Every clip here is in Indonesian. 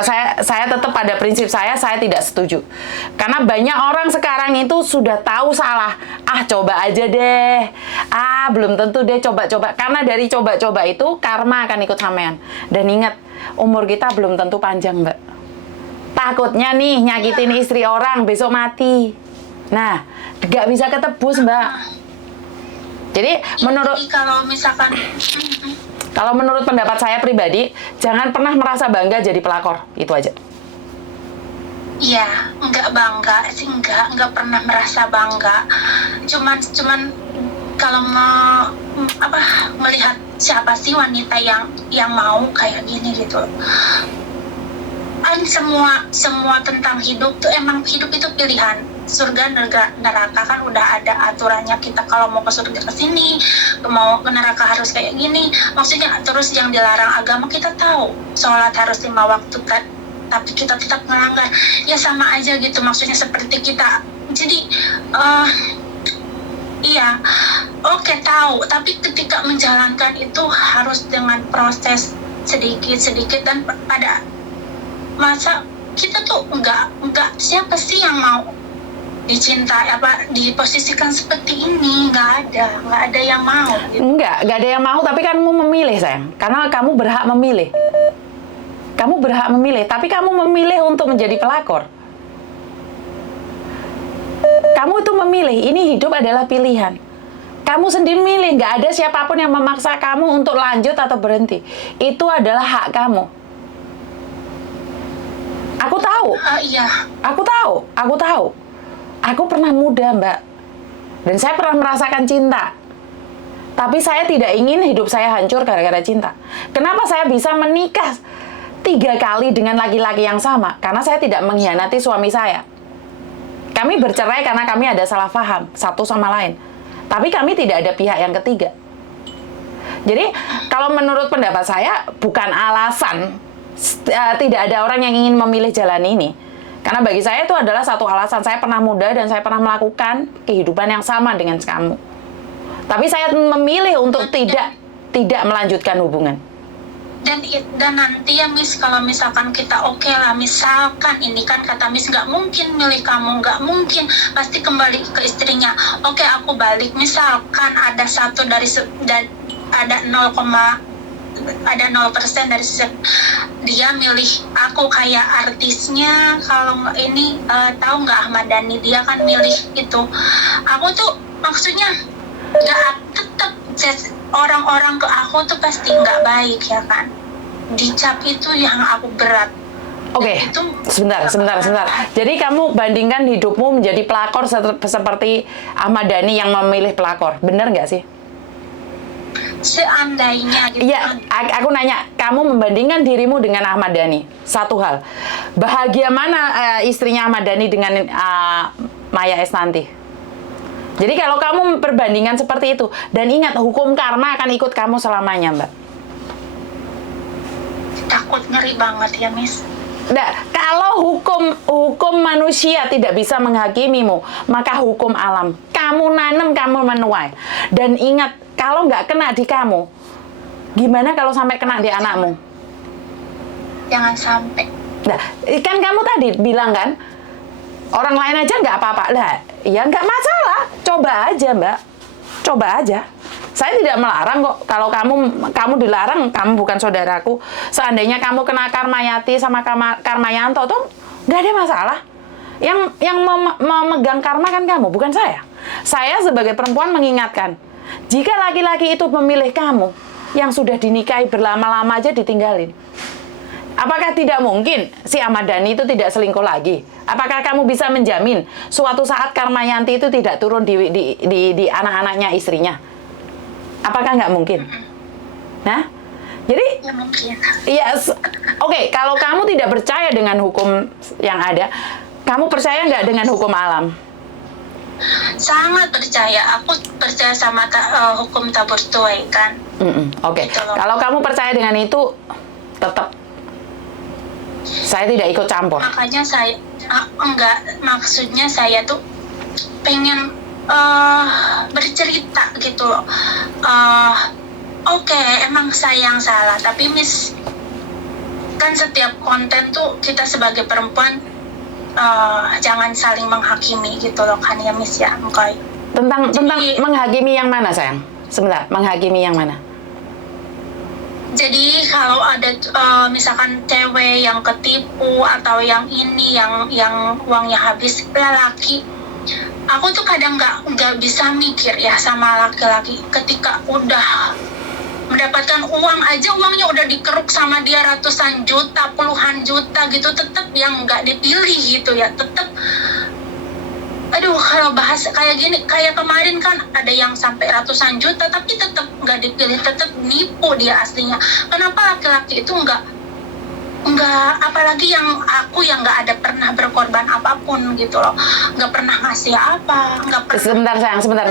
Saya tetap pada prinsip saya tidak setuju. Karena banyak orang sekarang itu sudah tahu salah. Coba aja deh. Belum tentu deh coba-coba. Karena dari coba-coba itu karma akan ikut sampean. Dan ingat, umur kita belum tentu panjang, Mbak. Takutnya nih nyakitin istri orang, besok mati. Nah, nggak bisa ketebus, Mbak. Jadi Jadi kalau menurut pendapat saya pribadi, jangan pernah merasa bangga jadi pelakor. Itu aja. Iya, nggak bangga sih, nggak pernah merasa bangga. Cuman kalau melihat siapa sih wanita yang mau kayak gini gitu. Kan semua tentang hidup tuh, emang hidup itu pilihan. Surga neraka kan udah ada aturannya, kita kalau mau ke surga ke sini, mau ke neraka harus kayak gini. Maksudnya terus yang dilarang agama kita tahu, sholat harus 5 waktu kan, tapi kita tetap melanggar. Ya sama aja gitu, maksudnya seperti kita. Jadi iya, oke, tahu, tapi ketika menjalankan itu harus dengan proses sedikit dan pada masa kita tuh enggak siapa sih yang mau dicintai diposisikan seperti ini. Nggak ada yang mau gitu. Nggak ada yang mau, tapi kamu memilih, sayang, karena kamu berhak memilih. Kamu berhak memilih, tapi kamu memilih untuk menjadi pelakor. Kamu itu memilih, ini hidup adalah pilihan. Kamu sendiri milih, nggak ada siapapun yang memaksa kamu untuk lanjut atau berhenti. Itu adalah hak kamu. Aku tahu. Iya. Aku tahu. Aku pernah muda, Mbak. Dan saya pernah merasakan cinta. Tapi saya tidak ingin hidup saya hancur gara-gara cinta. Kenapa saya bisa menikah 3 kali dengan laki-laki yang sama? Karena saya tidak mengkhianati suami saya. Kami bercerai karena kami ada salah paham satu sama lain. Tapi kami tidak ada pihak yang ketiga. Jadi, kalau menurut pendapat saya, bukan alasan tidak ada orang yang ingin memilih jalan ini. Karena bagi saya itu adalah satu alasan. Saya pernah muda dan saya pernah melakukan kehidupan yang sama dengan kamu. Tapi saya memilih untuk tidak melanjutkan hubungan. Dan nanti ya Miss, kalau misalkan kita oke lah, misalkan ini kan kata Miss nggak mungkin milih kamu, nggak mungkin, pasti kembali ke istrinya. Oke, aku balik, misalkan ada ada 0% dari dia milih aku kayak artisnya. Kalau ini tahu nggak Ahmad Dhani, dia kan milih itu. Aku tuh maksudnya nggak, tetap orang-orang ke aku tuh pasti nggak baik ya kan. Dicap itu yang aku berat. Oke, sebentar. Jadi kamu bandingkan hidupmu menjadi pelakor seperti Ahmad Dhani yang memilih pelakor, bener nggak sih? Seandainya gitu. Iya, aku nanya, kamu membandingkan dirimu dengan Ahmad Dhani. Satu hal, bahagia mana istrinya Ahmad Dhani dengan Maya Estianty? Jadi kalau kamu perbandingan seperti itu, dan ingat, hukum karma akan ikut kamu selamanya, Mbak. Takut, ngeri banget ya, Miss. Nah, kalau hukum manusia tidak bisa menghakimimu, maka hukum alam. Kamu nanam, kamu menuai. Dan ingat, kalau nggak kena di kamu, gimana kalau sampai kena di anakmu? Jangan sampai. Nah, kan kamu tadi bilang kan, orang lain aja nggak apa-apa. Lah, ya nggak masalah. Coba aja, Mbak. Coba aja. Saya tidak melarang kok. Kalau kamu dilarang, kamu bukan saudaraku. Seandainya kamu kena Karmayati sama Karmayanto, tuh nggak ada masalah. Yang memegang karma kan kamu, bukan saya. Saya sebagai perempuan mengingatkan, jika laki-laki itu memilih kamu, yang sudah dinikahi berlama-lama aja ditinggalin. Apakah tidak mungkin si Ahmad Dhani itu tidak selingkuh lagi? Apakah kamu bisa menjamin suatu saat Karmayanti itu tidak turun di anak-anaknya istrinya? Apakah nggak mungkin? Nah, jadi Ya mungkin. yes. Oke, kalau kamu tidak percaya dengan hukum yang ada, kamu percaya nggak dengan hukum alam? Sangat percaya. Aku percaya sama hukum tabur tuai kan. Oke. Gitu loh. Kalau kamu percaya dengan itu, tetap saya tidak ikut campur. Makanya saya maksudnya saya tuh pengen bercerita gitu loh. Oke, emang saya yang salah, tapi Miss, kan setiap konten tuh kita sebagai perempuan jangan saling menghakimi gitu loh kan ya Miss ya, Mkoy. Tentang menghakimi yang mana sayang? Sebentar, menghakimi yang mana? Jadi kalau ada misalkan cewek yang ketipu atau yang ini yang uangnya habis, laki, aku tuh kadang nggak bisa mikir ya sama laki-laki ketika udah mendapatkan uang aja, uangnya udah dikeruk sama dia ratusan juta, puluhan juta gitu, tetap yang nggak dipilih gitu ya, tetap. Aduh, kalau bahas kayak gini, kayak kemarin kan ada yang sampai ratusan juta, tapi tetap nggak dipilih, tetap nipu dia aslinya. Kenapa laki-laki itu nggak, apalagi yang aku yang nggak ada pernah berkorban apapun gitu loh, nggak pernah ngasih apa, nggak pernah. Sebentar sayang, sebentar.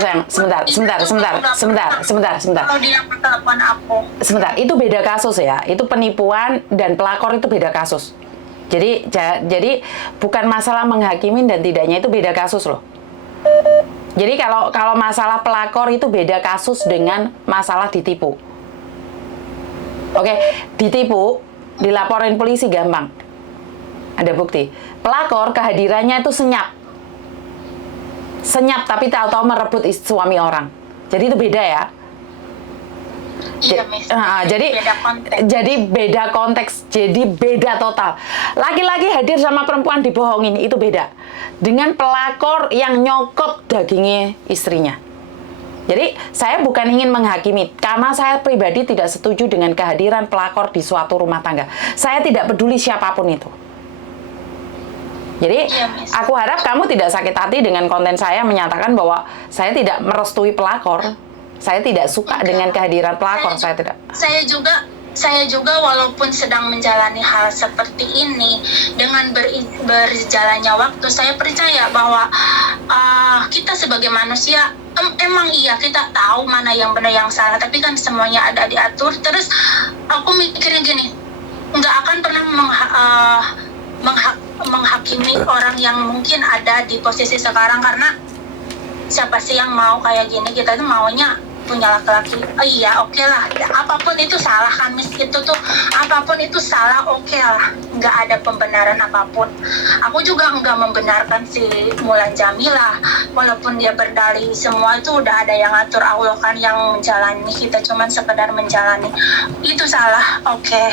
Kalau dia telepon aku. Sebentar, itu beda kasus ya. Itu penipuan dan pelakor itu beda kasus. Jadi bukan masalah menghakimin dan tidaknya, itu beda kasus loh. Jadi kalau masalah pelakor itu beda kasus dengan masalah ditipu. Oke, ditipu, dilaporin polisi gampang. Ada bukti. Pelakor kehadirannya itu senyap tapi tahu-tahu merebut suami orang. Jadi itu beda ya. Iya, Miss. Jadi beda konteks, jadi beda total. Laki-laki hadir sama perempuan dibohongin, itu beda. Dengan pelakor yang nyokot dagingnya istrinya. Jadi saya bukan ingin menghakimi, karena saya pribadi tidak setuju dengan kehadiran pelakor di suatu rumah tangga. Saya tidak peduli siapapun itu. Jadi aku harap kamu tidak sakit hati dengan konten saya menyatakan bahwa saya tidak merestui pelakor. Saya tidak suka dengan kehadiran pelakor, saya tidak. Saya juga walaupun sedang menjalani hal seperti ini, dengan berjalannya waktu, saya percaya bahwa kita sebagai manusia, emang iya kita tahu mana yang benar yang salah, tapi kan semuanya ada diatur. Terus aku mikirin gini, nggak akan pernah menghakimi orang yang mungkin ada di posisi sekarang, karena siapa sih yang mau kayak gini? Kita tuh maunya punya laki-laki, iya oke lah, apapun itu salah kan Miss, itu tuh apapun itu salah, oke lah, nggak ada pembenaran apapun. Aku juga nggak membenarkan si Mulan Jamila, walaupun dia berdalih semua itu udah ada yang ngatur, Allah kan yang menjalani, kita cuman sekedar menjalani. Itu salah, oke.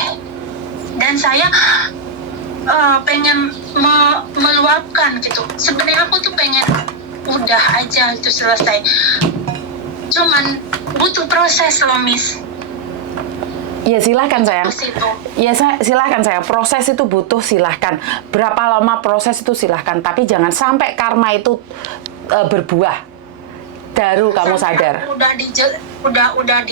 Dan saya pengen meluapkan gitu, sebenarnya aku tuh pengen udah aja itu selesai, cuman butuh proses loh Miss. Ya silahkan sayang. Ya silahkan sayang. Proses itu butuh, silahkan. Berapa lama proses itu silahkan. Tapi jangan sampai karma itu berbuah. Baru kamu sadar. Udah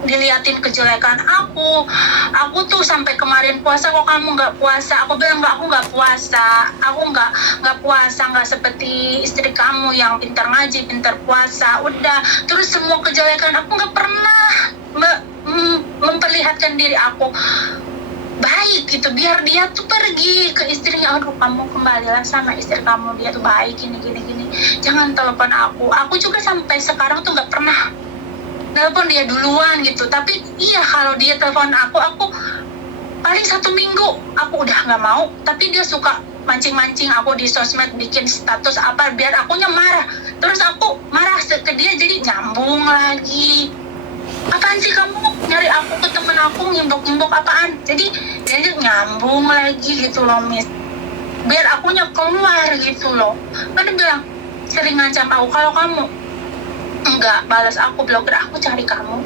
diliatin kejelekan aku. Aku tuh sampai kemarin puasa kok kamu nggak puasa. Aku bilang aku nggak puasa. Aku nggak puasa, nggak seperti istri kamu yang pintar ngaji, pintar puasa. Udah. Terus semua kejelekan aku nggak pernah memperlihatkan diri aku baik gitu, biar dia tuh pergi ke istrinya. Aduh, kamu kembalilah sama istri kamu, dia tuh baik gini. Jangan telepon aku juga sampai sekarang tuh nggak pernah telepon dia duluan gitu. Tapi iya, kalau dia telepon aku paling 1 minggu aku udah nggak mau. Tapi dia suka mancing-mancing aku di sosmed, bikin status apa biar akunya marah. Terus aku marah ke dia, jadi nyambung lagi. Apaan sih kamu nyari aku ke temen aku, ngimbok-ngimbok apaan? Jadi dia nyambung lagi gitu loh Miss, biar akunya keluar gitu loh. Kan dia bilang, sering ngancam aku, kalau kamu enggak balas aku, blogger aku, cari kamu,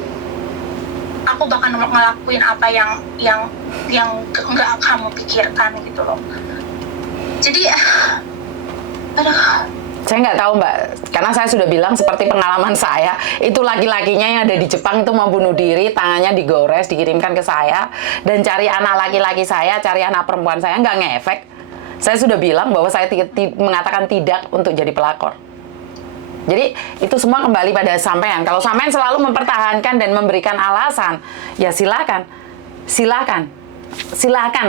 aku bakal ngelakuin apa yang enggak kamu pikirkan gitu loh. Jadi aduh, saya nggak tahu Mbak, karena saya sudah bilang seperti pengalaman saya, itu laki-lakinya yang ada di Jepang itu mau bunuh diri, tangannya digores, dikirimkan ke saya, dan cari anak laki-laki saya, cari anak perempuan saya, nggak ngefek. Saya sudah bilang bahwa saya mengatakan tidak untuk jadi pelakor. Jadi itu semua kembali pada sampean. Kalau sampean selalu mempertahankan dan memberikan alasan, ya silakan.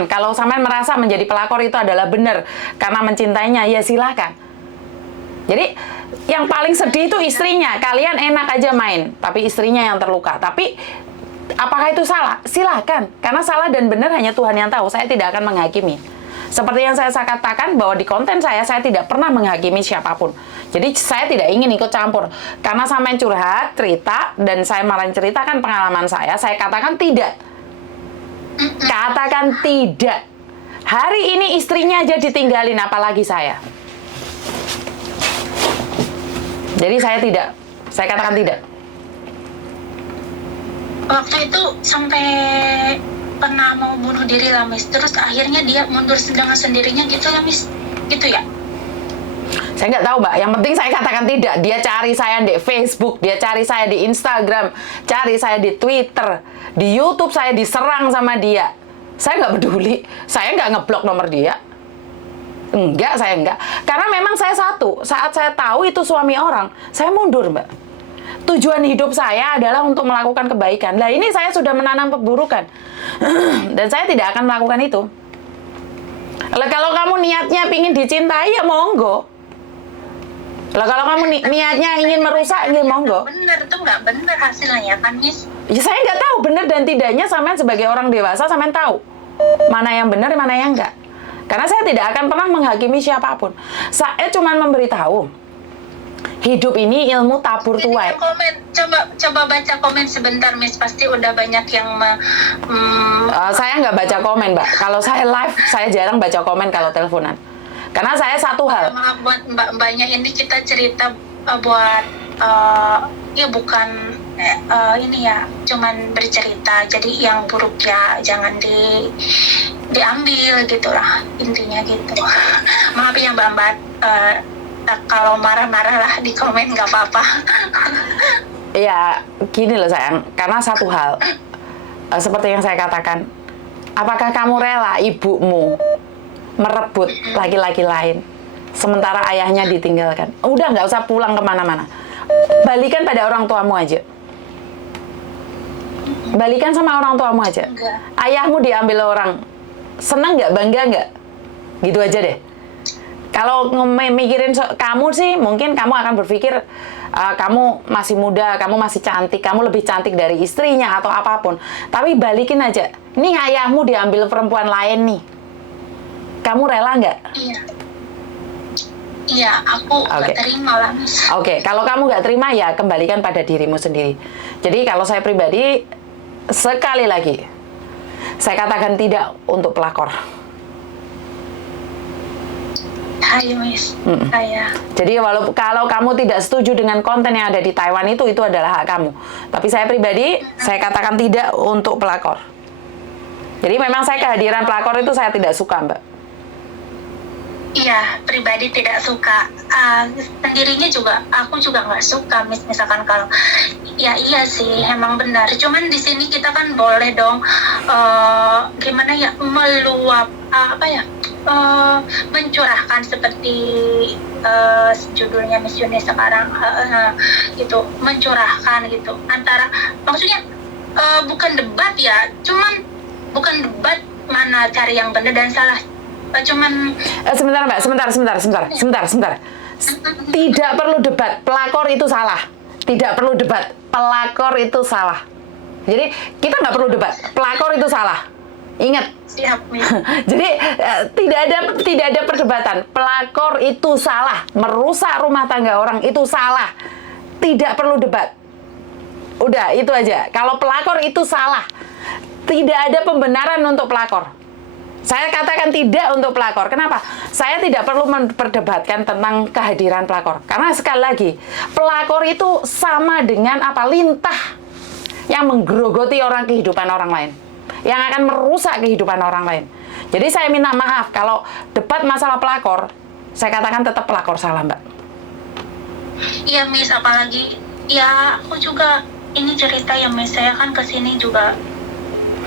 Kalau sampean merasa menjadi pelakor itu adalah benar karena mencintainya, ya silakan. Jadi yang paling sedih itu istrinya. Kalian enak aja main, tapi istrinya yang terluka. Tapi Apakah itu salah? Silakan. Karena salah dan benar hanya Tuhan yang tahu. Saya tidak akan menghakimi. Seperti yang saya katakan bahwa di konten saya tidak pernah menghakimi siapapun. Jadi saya tidak ingin ikut campur. Karena sampai curhat, cerita, dan saya malah ceritakan pengalaman saya katakan tidak. Katakan tidak. Hari ini istrinya aja ditinggalin, apalagi saya. Jadi saya tidak. Saya katakan tidak. Waktu itu sampai pernah mau bunuh diri lah, Miss. Terus akhirnya dia mundur dengan sendirinya gitu lah, Miss. Gitu ya? Saya nggak tahu, Mbak. Yang penting saya katakan tidak. Dia cari saya di Facebook, dia cari saya di Instagram, cari saya di Twitter, di YouTube saya diserang sama dia. Saya nggak peduli. Saya nggak ngeblok nomor dia. Enggak, saya enggak. Karena memang saya satu. Saat saya tahu itu suami orang, saya mundur, Mbak. Tujuan hidup saya adalah untuk melakukan kebaikan. Nah, ini saya sudah menanam keburukan. Dan saya tidak akan melakukan itu. Lah, kalau kamu niatnya ingin dicintai, ya monggo. Lah, kalau kamu niatnya ingin merusak, ya monggo. Bener, itu nggak bener hasilnya kan, Miss? Ya, saya nggak tahu benar dan tidaknya. Sampean sebagai orang dewasa, sampean tahu mana yang benar, mana yang enggak. Karena saya tidak akan pernah menghakimi siapapun. Saya cuma memberitahu. Hidup ini ilmu tabur tuai. Coba baca komen sebentar, Miss. Pasti udah banyak yang saya nggak baca komen, Mbak. Kalau saya live, saya jarang baca komen kalau teleponan. Karena saya satu hal. Maaf buat mbak-mbaknya, ini kita cerita buat ya bukan ini ya, cuman bercerita. Jadi yang buruk ya jangan diambil gitulah, intinya gitu. Maaf ya mbak-mbak. Kalau marah-marah lah di komen, nggak apa-apa. Ya, gini loh sayang. Karena satu hal, seperti yang saya katakan, apakah kamu rela ibumu merebut laki-laki lain, sementara ayahnya ditinggalkan? Udah, nggak usah pulang kemana-mana. Balikan pada orang tuamu aja. Balikan sama orang tuamu aja. Enggak. Ayahmu diambil orang. Senang nggak? Bangga nggak? Gitu aja deh. Kalau mikirin kamu sih, mungkin kamu akan berpikir kamu masih muda, kamu masih cantik, kamu lebih cantik dari istrinya atau apapun. Tapi balikin aja. Nih ayahmu diambil perempuan lain nih. Kamu rela nggak? Iya. Iya, aku nggak terima lah, Miss. Oke, kalau kamu nggak terima ya kembalikan pada dirimu sendiri. Jadi kalau saya pribadi, sekali lagi, saya katakan tidak untuk pelakor. Hai, Miss. Saya. Jadi kalau kamu tidak setuju dengan konten yang ada di Taiwan itu adalah hak kamu. Tapi saya pribadi, saya katakan tidak untuk pelakor. Jadi memang saya kehadiran pelakor itu saya tidak suka, Mbak. Iya, pribadi tidak suka. Sendirinya juga, aku juga nggak suka, Miss. Misalkan kalau, ya iya sih, emang benar. Cuman di sini kita kan boleh dong, gimana ya, meluap, mencurahkan seperti judulnya Miss Yuni sekarang, gitu, mencurahkan gitu. Antara, maksudnya bukan debat ya, cuman bukan debat mana cari yang benar dan salah. Cuman sebentar Mbak, sebentar. Tidak perlu debat, pelakor itu salah. Tidak perlu debat, pelakor itu salah. Jadi kita nggak perlu debat, pelakor itu salah. Ingat. Siap, Miss. Jadi tidak ada perdebatan. Pelakor itu salah, merusak rumah tangga orang itu salah. Tidak perlu debat. Udah, itu aja. Kalau pelakor itu salah, tidak ada pembenaran untuk pelakor. Saya katakan tidak untuk pelakor. Kenapa? Saya tidak perlu memperdebatkan tentang kehadiran pelakor. Karena sekali lagi, pelakor itu sama dengan lintah yang menggerogoti kehidupan orang lain. Yang akan merusak kehidupan orang lain. Jadi saya minta maaf kalau debat masalah pelakor, saya katakan tetap pelakor salah, Mbak. Iya, Miss, apalagi ya aku juga ini cerita ya, Miss, saya kan kesini juga.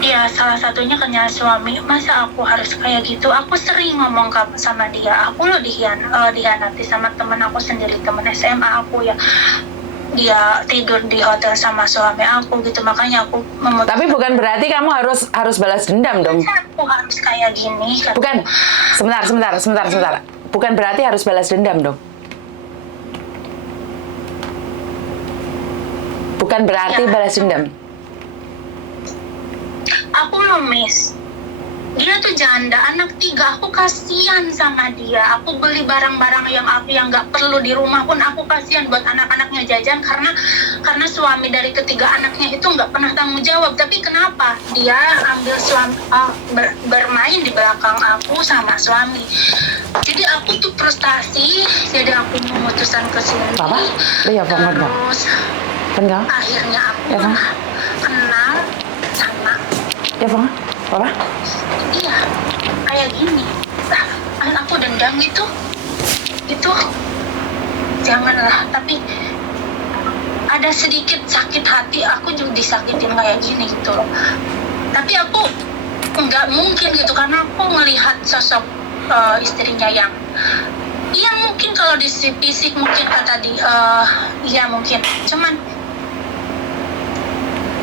Ya, salah satunya karena suami. Masa aku harus kayak gitu? Aku sering ngomong sama dia. Aku loh dihianati sama teman aku sendiri, teman SMA aku ya. Dia tidur di hotel sama suami aku gitu. Makanya aku memutuskan. Tapi bukan berarti kamu harus balas dendam dong. Masa aku harus kayak gini? Bukan. Sebentar. Bukan berarti harus balas dendam dong. Bukan berarti balas dendam. aku loh Miss, dia tuh janda anak 3, aku kasihan sama dia. Aku beli barang-barang yang nggak perlu di rumah pun aku kasihan buat anak-anaknya jajan, karena suami dari ketiga anaknya itu nggak pernah tanggung jawab. Tapi kenapa dia ambil bermain di belakang aku sama suami? Jadi aku tuh frustasi, jadi aku memutuskan ke sini. Papa? Iya, Pak. Terus Enggak. akhirnya aku Ya, Bang. kenal sama, Ya, Pak. Papa? iya, kayak gini. Aku dendam gitu, itu janganlah. Tapi ada sedikit sakit hati, aku juga disakitin kayak gini gitu loh. Tapi aku nggak mungkin gitu, karena aku ngelihat sosok istrinya yang, iya mungkin kalau di fisik mungkin kata iya mungkin, cuman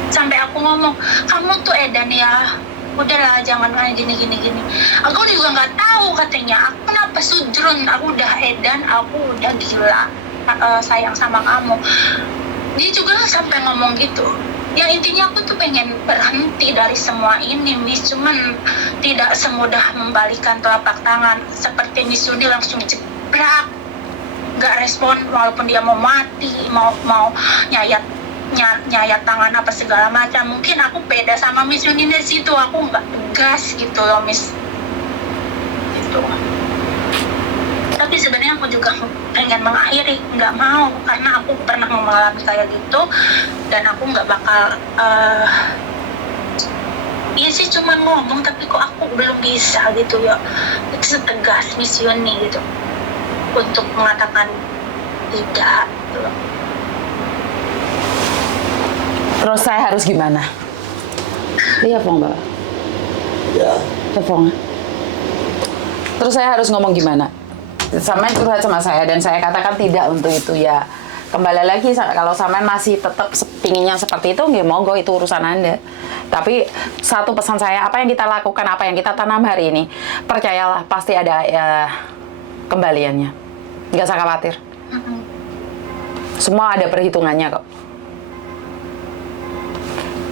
sampai aku ngomong, kamu tuh edan ya, udahlah jangan kayak gini. Aku juga nggak tahu, katanya aku kenapa sudrun, aku udah edan, aku udah gila sayang sama kamu. Dia juga sampai ngomong gitu. Ya intinya aku tuh pengen berhenti dari semua ini, Miss, cuman tidak semudah membalikan telapak tangan. Seperti Miss Yuni langsung jebrak, nggak respon walaupun dia mau mati, mau nyayat tangan apa segala macam. Mungkin aku beda sama Miss Yuni di situ, aku nggak tegas gitu loh, Miss. Gitu. Tapi sebenarnya aku juga pengen mengakhiri, nggak mau, karena aku pernah mengalami kayak gitu, dan aku nggak bakal iya sih cuma ngomong, tapi kok aku belum bisa gitu ya, setegas Miss Yuni gitu untuk mengatakan tidak gitu loh. Terus saya harus gimana? Iya, Pong, Mbak. Ya. Pong. Terus saya harus ngomong gimana? Sampean curhat sama saya dan saya katakan tidak untuk itu, ya kembali lagi, kalau sampean masih tetap pinginnya seperti itu, nggak monggo, itu urusan Anda. Tapi satu pesan saya, apa yang kita lakukan, apa yang kita tanam hari ini, percayalah pasti ada kembaliannya. Nggak usah khawatir. Semua ada perhitungannya kok.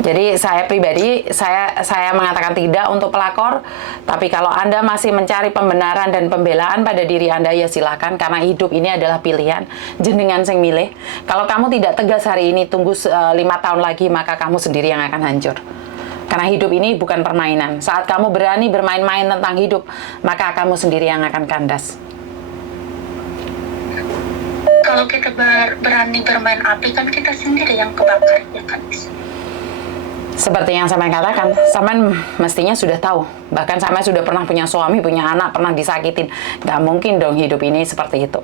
Jadi saya pribadi, saya mengatakan tidak untuk pelakor. Tapi kalau Anda masih mencari pembenaran dan pembelaan pada diri Anda, ya silakan. Karena hidup ini adalah pilihan, jenengan sing milih. Kalau kamu tidak tegas hari ini, tunggu 5 tahun lagi, maka kamu sendiri yang akan hancur. Karena hidup ini bukan permainan. Saat kamu berani bermain-main tentang hidup, maka kamu sendiri yang akan kandas. Kalau kita berani bermain api, kan kita sendiri yang kebakar, ya kan? Seperti yang saya katakan, sampean mestinya sudah tahu. Bahkan sampean sudah pernah punya suami, punya anak, pernah disakitin. Gak mungkin dong hidup ini seperti itu.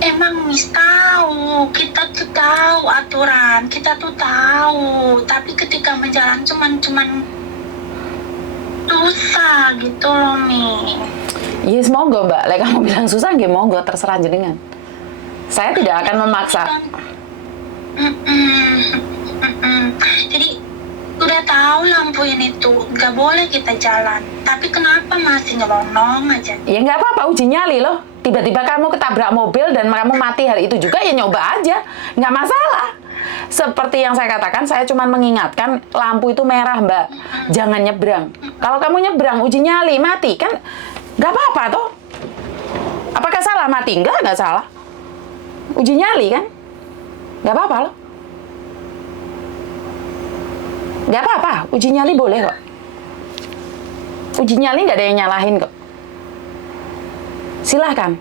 Emang Miss tahu, kita tuh tahu aturan, kita tuh tahu. Tapi ketika menjalan cuman susah gitu loh, Mi. Iya, semoga Mbak. Like kamu bilang susah, nggih monggo, terserah jenengan. Saya tidak akan memaksa. Jadi udah tahu lampu ini tuh nggak boleh kita jalan, tapi kenapa masih nyelonong aja? Ya nggak apa-apa, uji nyali loh. Tiba-tiba kamu ketabrak mobil dan kamu mati hari itu juga, ya nyoba aja, nggak masalah. Seperti yang saya katakan, saya cuma mengingatkan lampu itu merah, Mbak. Jangan nyebrang. Kalau kamu nyebrang, uji nyali, mati kan nggak apa-apa toh. Apakah salah mati? Nggak salah. Uji nyali kan, nggak apa-apa loh. Nggak apa-apa, uji nyali boleh kok. Uji nyali nggak ada yang nyalahin kok. Silahkan.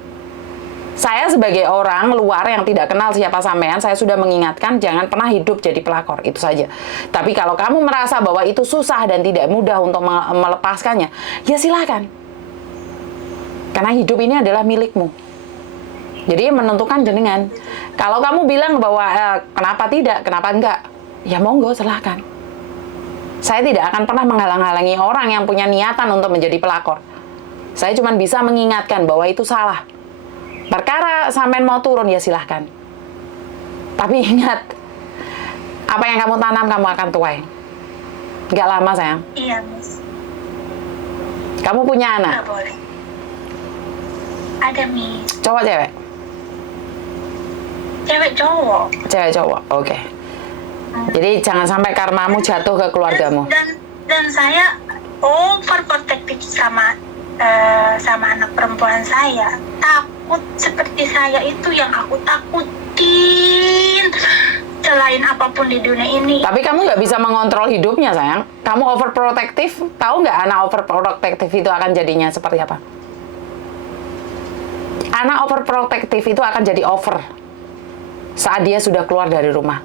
Saya sebagai orang luar yang tidak kenal siapa sampean, saya sudah mengingatkan jangan pernah hidup jadi pelakor, itu saja. Tapi kalau kamu merasa bahwa itu susah dan tidak mudah untuk melepaskannya, ya silahkan. Karena hidup ini adalah milikmu. Jadi menentukan jenengan. Kalau kamu bilang bahwa kenapa tidak, kenapa enggak, ya monggo silahkan. Saya tidak akan pernah menghalang-halangi orang yang punya niatan untuk menjadi pelakor. Saya cuma bisa mengingatkan bahwa itu salah. Perkara sampean mau turun, ya silahkan. Tapi ingat, apa yang kamu tanam, kamu akan tuai. Nggak lama, sayang. Iya, Miss. Kamu punya anak? Nggak boleh. Ada, Miss. Cowok, cewek? Cewek cowok. Cewek, cowok. Oke. Jadi jangan sampai karmamu jatuh ke keluargamu. Dan saya overprotective sama anak perempuan saya. Takut seperti saya itu yang aku takutin selain apapun di dunia ini. Tapi kamu nggak bisa mengontrol hidupnya, sayang. Kamu overprotective. Tahu nggak anak overprotective itu akan jadinya seperti apa? Anak overprotective itu akan jadi over saat dia sudah keluar dari rumah.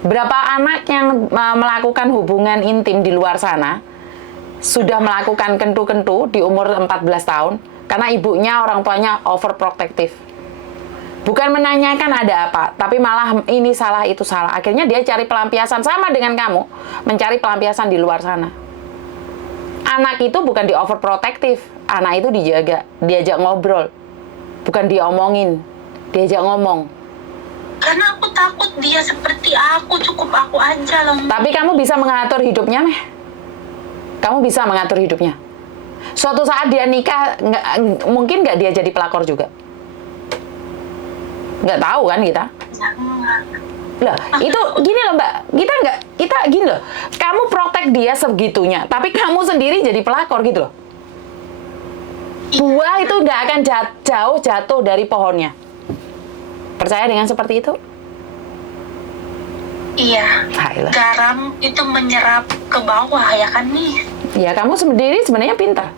Berapa anak yang melakukan hubungan intim di luar sana sudah melakukan kentu-kentu di umur 14 tahun karena ibunya, orang tuanya overprotective. Bukan menanyakan ada apa, tapi malah ini salah, itu salah. Akhirnya dia cari pelampiasan sama dengan kamu, mencari pelampiasan di luar sana. Anak itu bukan di overprotective, anak itu dijaga, diajak ngobrol. Bukan diomongin, diajak ngomong. Karena aku takut dia seperti aku, cukup aku aja loh. Tapi kamu bisa mengatur hidupnya, Meh. Kamu bisa mengatur hidupnya. Suatu saat dia nikah, mungkin nggak dia jadi pelakor juga? Nggak tahu kan kita? Lah, itu gini loh Mbak, kita gini loh. Kamu protect dia segitunya, tapi kamu sendiri jadi pelakor gitu loh. Buah itu nggak akan jauh jatuh dari pohonnya. Percaya dengan seperti itu? Iya. Ayolah. Garam itu menyerap ke bawah ya kan nih? Ya kamu sendiri sebenarnya pintar.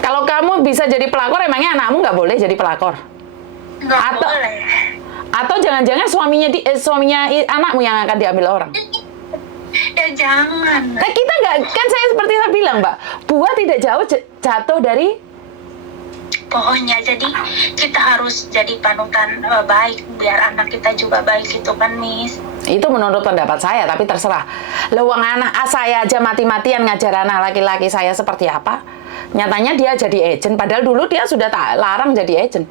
Kalau kamu bisa jadi pelakor, emangnya anakmu nggak boleh jadi pelakor? Nggak boleh. Atau jangan-jangan suaminya anakmu yang akan diambil orang? Ya jangan. Nah kita nggak, kan saya seperti saya bilang Mbak, buah tidak jauh jatuh dari Pohonnya, jadi kita harus jadi panutan baik biar anak kita juga baik gitu kan, Miss. Itu menurut pendapat saya, tapi terserah. Lewang anak saya aja mati-matian ngajar anak laki-laki saya seperti apa. Nyatanya dia jadi agent, padahal dulu dia sudah tak larang jadi agent.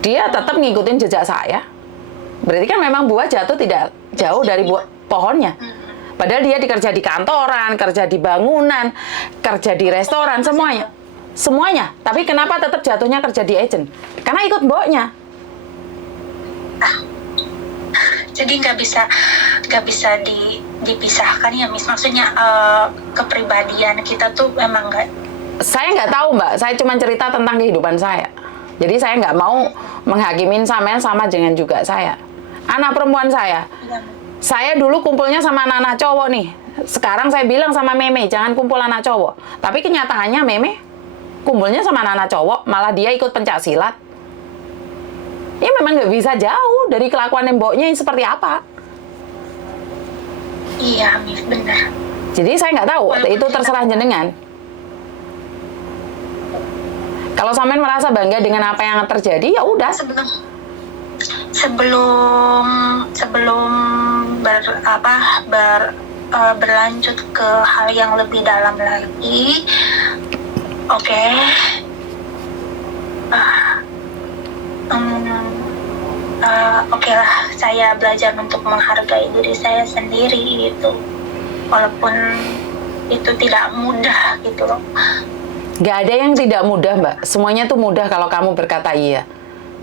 Dia tetap ngikutin jejak saya. Berarti kan memang buah jatuh tidak jauh dari pohonnya. Padahal dia kerja di kantoran, kerja di bangunan, kerja di restoran, semuanya. Semuanya. Tapi kenapa tetap jatuhnya kerja di agent? Karena ikut mboknya. Jadi nggak bisa dipisahkan ya, Miss. Maksudnya kepribadian kita tuh memang nggak. Saya nggak tahu Mbak. Saya cuma cerita tentang kehidupan saya. Jadi saya nggak mau menghakimin sama dengan juga saya. Anak perempuan saya. Ya. Saya dulu kumpulnya sama anak-anak cowok nih. Sekarang saya bilang sama Meme, jangan kumpul anak cowok. Tapi kenyataannya Meme kumpulnya sama anak-anak cowok, malah dia ikut pencak silat. Ya memang nggak bisa jauh dari kelakuan mboknya yang seperti apa. Iya, Miss, benar. Jadi saya nggak tahu, itu terserah jenengan. Kalau sampean merasa bangga dengan apa yang terjadi, ya udah. Sebelum berlanjut ke hal yang lebih dalam lagi, oke. Oke lah, saya belajar untuk menghargai diri saya sendiri gitu, walaupun itu tidak mudah gitu loh. Gak ada yang tidak mudah Mbak, semuanya tuh mudah kalau kamu berkata iya.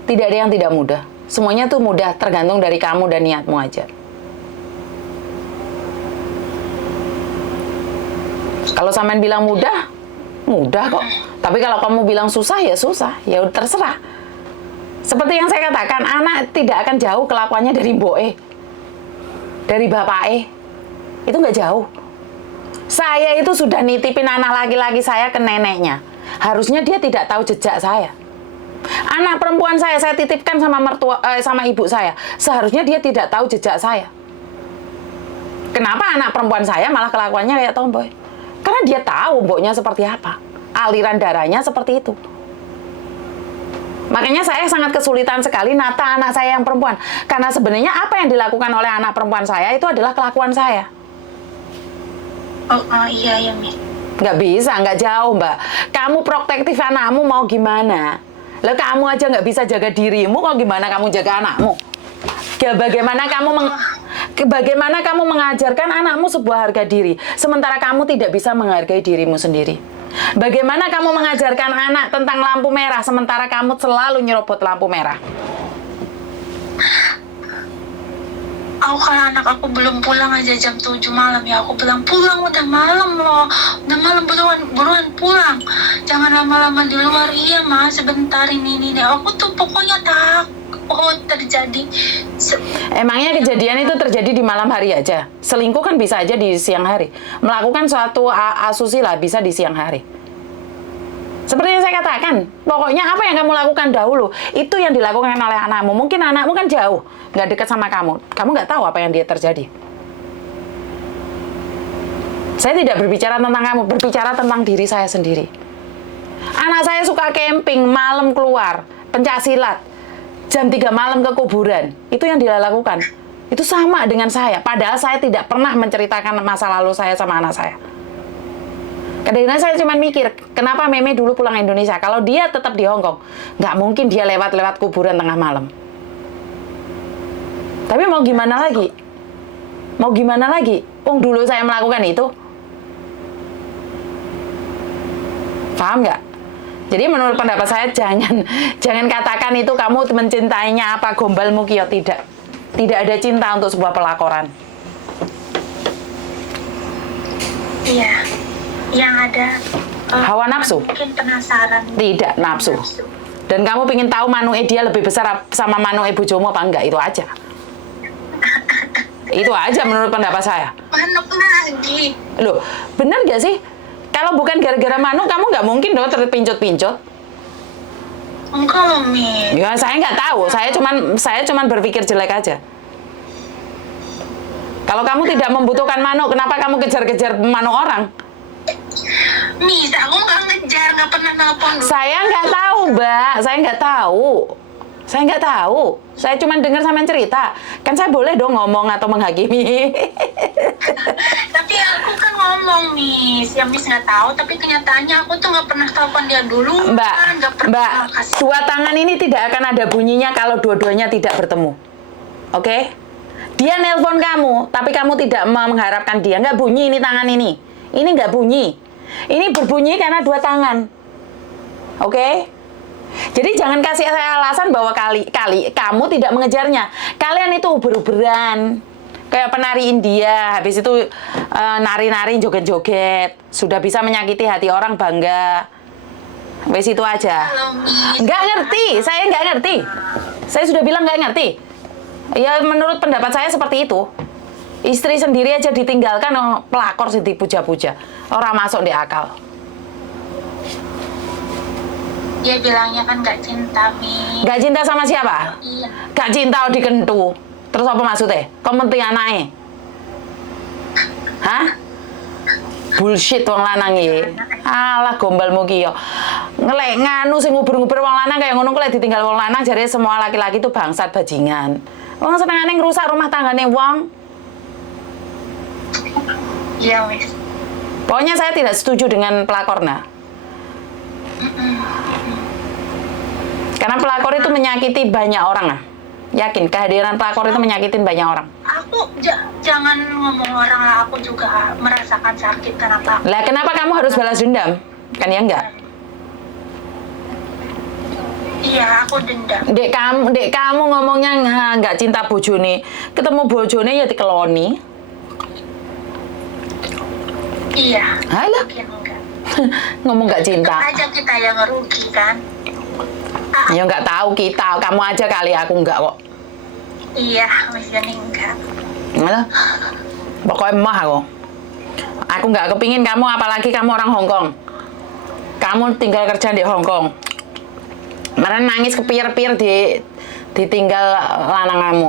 Tidak ada yang tidak mudah, semuanya tuh mudah, tergantung dari kamu dan niatmu aja. Kalau sampean bilang mudah, mudah kok. Tapi kalau kamu bilang susah, ya terserah. Seperti yang saya katakan, anak tidak akan jauh kelakuannya dari mboke, dari bapake. Itu nggak jauh. Saya itu sudah nitipin anak laki-laki saya ke neneknya. Harusnya dia tidak tahu jejak saya. Anak perempuan saya titipkan sama sama ibu saya. Seharusnya dia tidak tahu jejak saya. Kenapa anak perempuan saya malah kelakuannya kayak tomboy? Karena dia tahu mboknya seperti apa. Aliran darahnya seperti itu. Makanya saya sangat kesulitan sekali nata anak saya yang perempuan. Karena sebenarnya apa yang dilakukan oleh anak perempuan saya itu adalah kelakuan saya. Iya, Miss. Nggak bisa, nggak jauh, Mbak. Kamu protektif anakmu mau gimana? Lah kamu aja nggak bisa jaga dirimu, kok gimana kamu jaga anakmu? Bagaimana kamu mengajarkan anakmu sebuah harga diri, sementara kamu tidak bisa menghargai dirimu sendiri? Bagaimana kamu mengajarkan anak tentang lampu merah, sementara kamu selalu nyerobot lampu merah? Aku kalau anak aku belum pulang aja jam 7 malam ya aku bilang pulang, udah malam loh, udah malam, buruan pulang, jangan lama-lama di luar. Iya mas, sebentar ini aku tuh pokoknya takut terjadi. Emangnya kejadian itu terjadi di malam hari aja? Selingkuh kan bisa aja di siang hari. Melakukan suatu asusila bisa di siang hari. Seperti yang saya katakan, pokoknya apa yang kamu lakukan dahulu, itu yang dilakukan oleh anakmu. Mungkin anakmu kan jauh, nggak dekat sama kamu. Kamu nggak tahu apa yang dia terjadi. Saya tidak berbicara tentang kamu, berbicara tentang diri saya sendiri. Anak saya suka camping, malam keluar, pencaksilat, jam 3 malam ke kuburan. Itu yang dia lakukan. Itu sama dengan saya, padahal saya tidak pernah menceritakan masa lalu saya sama anak saya. Kadang-kadang saya cuma mikir, kenapa Meme dulu pulang Indonesia? Kalau dia tetap di Hong Kong, nggak mungkin dia lewat-lewat kuburan tengah malam. Tapi mau gimana lagi? Mau gimana lagi? Dulu saya melakukan itu. Paham nggak? Jadi menurut pendapat saya, jangan katakan itu kamu mencintainya apa gombal mukio, tidak. Tidak ada cinta untuk sebuah pelakoran. Iya. Yang ada hawa nafsu. Mungkin penasaran. Tidak, nafsu. Dan kamu pengen tahu manuk dia lebih besar sama manuk bojomu apa enggak, itu aja. Itu aja menurut pendapat saya. Manuk lagi. Loh, benar nggak sih? Kalau bukan gara-gara manuk, kamu nggak mungkin dong terpincut-pincut. Enggak loh, Mi. Ya, saya nggak tahu. Saya cuman berpikir jelek aja. Kalau kamu tidak membutuhkan manuk, kenapa kamu kejar-kejar manuk orang? Mis, aku nggak ngejar, nggak pernah nelpon. Saya nggak tahu, Mbak. Saya nggak tahu. Saya cuma dengar sama cerita. Kan saya boleh dong ngomong atau menghakimi. Tapi aku kan ngomong, Mis. Ya Mis nggak tahu, tapi kenyataannya aku tuh nggak pernah telepon dia dulu. Mbak, dua tangan ini tidak akan ada bunyinya kalau dua-duanya tidak bertemu. Oke? Dia nelpon kamu, tapi kamu tidak mengharapkan dia. Nggak bunyi ini tangan ini. Ini nggak bunyi. Ini berbunyi karena dua tangan. Oke? Jadi jangan kasih saya alasan bahwa kamu tidak mengejarnya. Kalian itu uber-uberan. Kayak penari India, habis itu nari-nari, joget-joget. Sudah bisa menyakiti hati orang, bangga. Habis itu aja. Nggak ngerti, saya nggak ngerti. Saya sudah bilang nggak ngerti. Ya menurut pendapat saya seperti itu. Istri sendiri aja ditinggalkan, pelakor sih dipuja-puja. Orang masuk di akal. Dia bilangnya kan gak cinta, Mi. Gak cinta sama siapa? Iya. Gak cinta dikentu. Terus apa maksudnya? Komentar anaknya? Hah? Bullshit wong lanang iki. Alah gombalmu ki yo. Ngelek nganu sing nguber-nguber wong lanang kaya ngono kuwi ditinggal wong lanang jare semua laki-laki itu bangsat bajingan. Wong senengane ngrusak rumah tanggane wong. Iya, Wis. Pokoknya saya tidak setuju dengan pelakorna. Karena pelakor itu menyakiti banyak orang. Yakin, kehadiran pelakor itu menyakitin banyak orang. Aku jangan ngomong orang lah, aku juga merasakan sakit. Kenapa? Lah kenapa kamu harus balas dendam? Kan ya enggak? Iya, aku dendam. Dek kamu ngomongnya nggak cinta bojone. Ketemu bojone ya dikeloni. Iya. Alah. Enggak. Ngomong nggak cinta. Tetap aja kita yang ngerugi kan. Ya nggak tahu kita, kamu aja kali, aku nggak kok. Iya, masih enggak. Alah. Pokoknya emah aku. Aku nggak kepingin kamu, apalagi kamu orang Hong Kong. Kamu tinggal kerja di Hong Kong. Kemarin nangis kepir-pir ditinggal lanang kamu.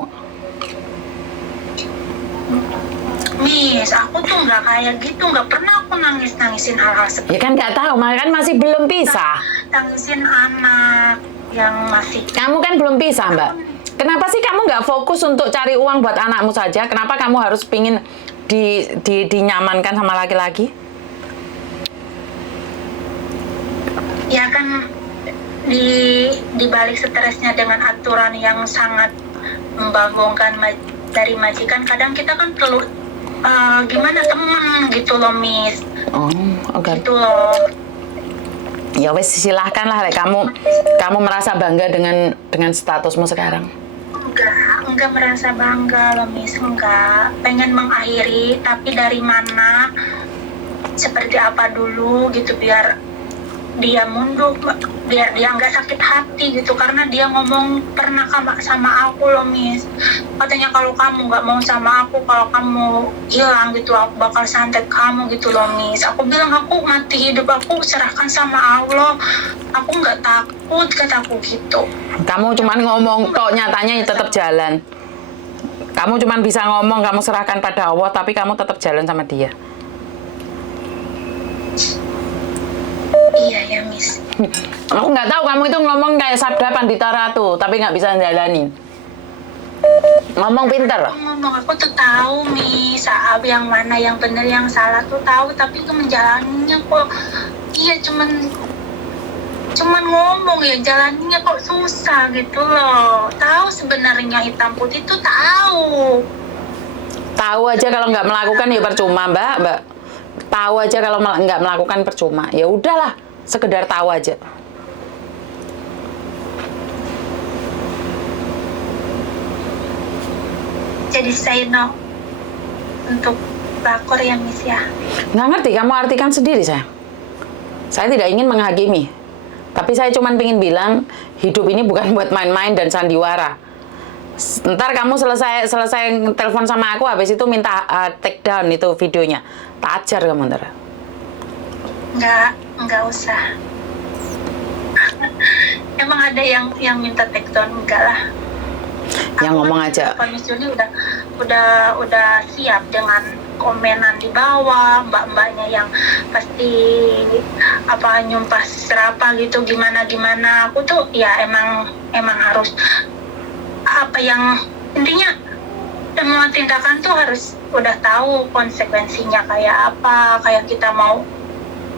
Miss, aku tuh nggak kayak gitu, nggak pernah aku nangisin hal-hal seperti Ya kan nggak tahu, makanya kan masih belum pisah. Nangisin anak yang masih. Kamu kan belum pisah, Mbak. Kenapa sih kamu nggak fokus untuk cari uang buat anakmu saja? Kenapa kamu harus pingin dinyamankan sama laki-laki? Ya kan di balik stresnya dengan aturan yang sangat membangunkan dari majikan, kadang kita kan perlu gimana teman gitu loh, Miss. Oh, oke. Gitu loh. Ya wes, silahkan lah, kamu merasa bangga dengan statusmu sekarang. enggak merasa bangga loh Miss, enggak. Pengen mengakhiri, tapi dari mana, seperti apa dulu gitu, biar dia mundur, biar dia nggak sakit hati gitu, karena dia ngomong pernah sama aku loh Miss, katanya kalau kamu nggak mau sama aku, kalau kamu hilang gitu, aku bakal santet kamu gitu loh Miss. Aku bilang aku mati hidup aku serahkan sama Allah, aku nggak takut, kataku gitu. Kamu cuman ngomong tok, nyatanya tetap jalan. Kamu cuman bisa ngomong, kamu serahkan pada Allah, tapi kamu tetap jalan sama dia. Iya ya Miss. Aku nggak tahu kamu itu ngomong kayak sabda Pandita Ratu, tapi nggak bisa jalanin. Ngomong pinter. Ngomong aku tuh tahu Miss, yang mana yang benar yang salah tuh tahu, tapi ke menjalaninya kok iya cuman ngomong ya, jalannya kok susah gitu loh. Tahu sebenarnya hitam putih tuh tahu. Tahu aja kalau nggak melakukan ya percuma, Mbak. Tahu aja kalau nggak melakukan percuma. Ya udahlah, sekedar tahu aja. Jadi say no untuk pelakor ya Miss ya. Nggak ngerti, kamu artikan sendiri, saya. Saya tidak ingin menghakimi. Tapi saya cuma ingin bilang, hidup ini bukan buat main-main dan sandiwara. Ntar kamu selesai telepon sama aku, habis itu minta take down itu videonya. Tak ajar kamu ntar. Enggak usah. Emang ada yang minta take down? Enggak lah. Yang ngomong aja. Miss Juli udah siap dengan komenan di bawah, mbak-mbaknya yang pasti nyumpah serapa gitu, gimana. Aku tuh ya emang harus yang intinya semua tindakan tuh harus udah tahu konsekuensinya kayak apa, kayak kita mau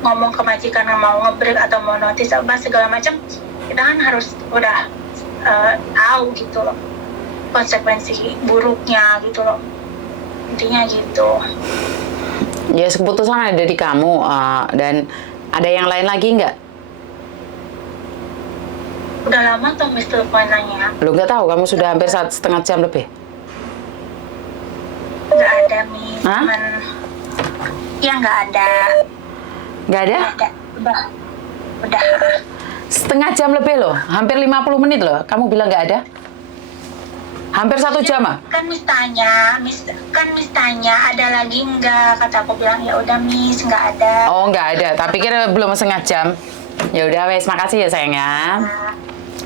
ngomong ke majikan, mau nge-break atau mau notice apa segala macam, kita kan harus udah tahu gitu loh konsekuensi buruknya gitu loh, intinya gitu. Ya keputusan ada di kamu, dan ada yang lain lagi nggak? Udah lama tuh Miss teleponannya. Lu nggak tahu, kamu sudah hampir 1,5 jam lebih. Nggak ada Miss, Hah? cuman ya nggak ada. Nggak ada? Udah. Setengah jam lebih loh, hampir 50 menit loh. Kamu bilang nggak ada? Hampir 1 jam ah? Kan Miss tanya, ada lagi nggak? Kata aku bilang ya udah Miss, nggak ada. Oh nggak ada, tapi kira belum setengah jam. Ya udah wes, makasih ya sayang ya.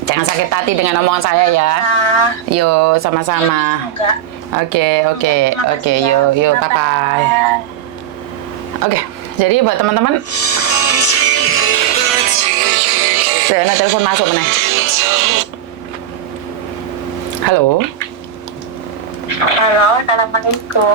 Jangan sakit hati dengan omongan saya ya. Yo, sama-sama. Enggak. Oke, yuk, bye-bye. Oke, jadi buat teman-teman, saya telepon masuk mana? Halo. Halo, assalamualaikum.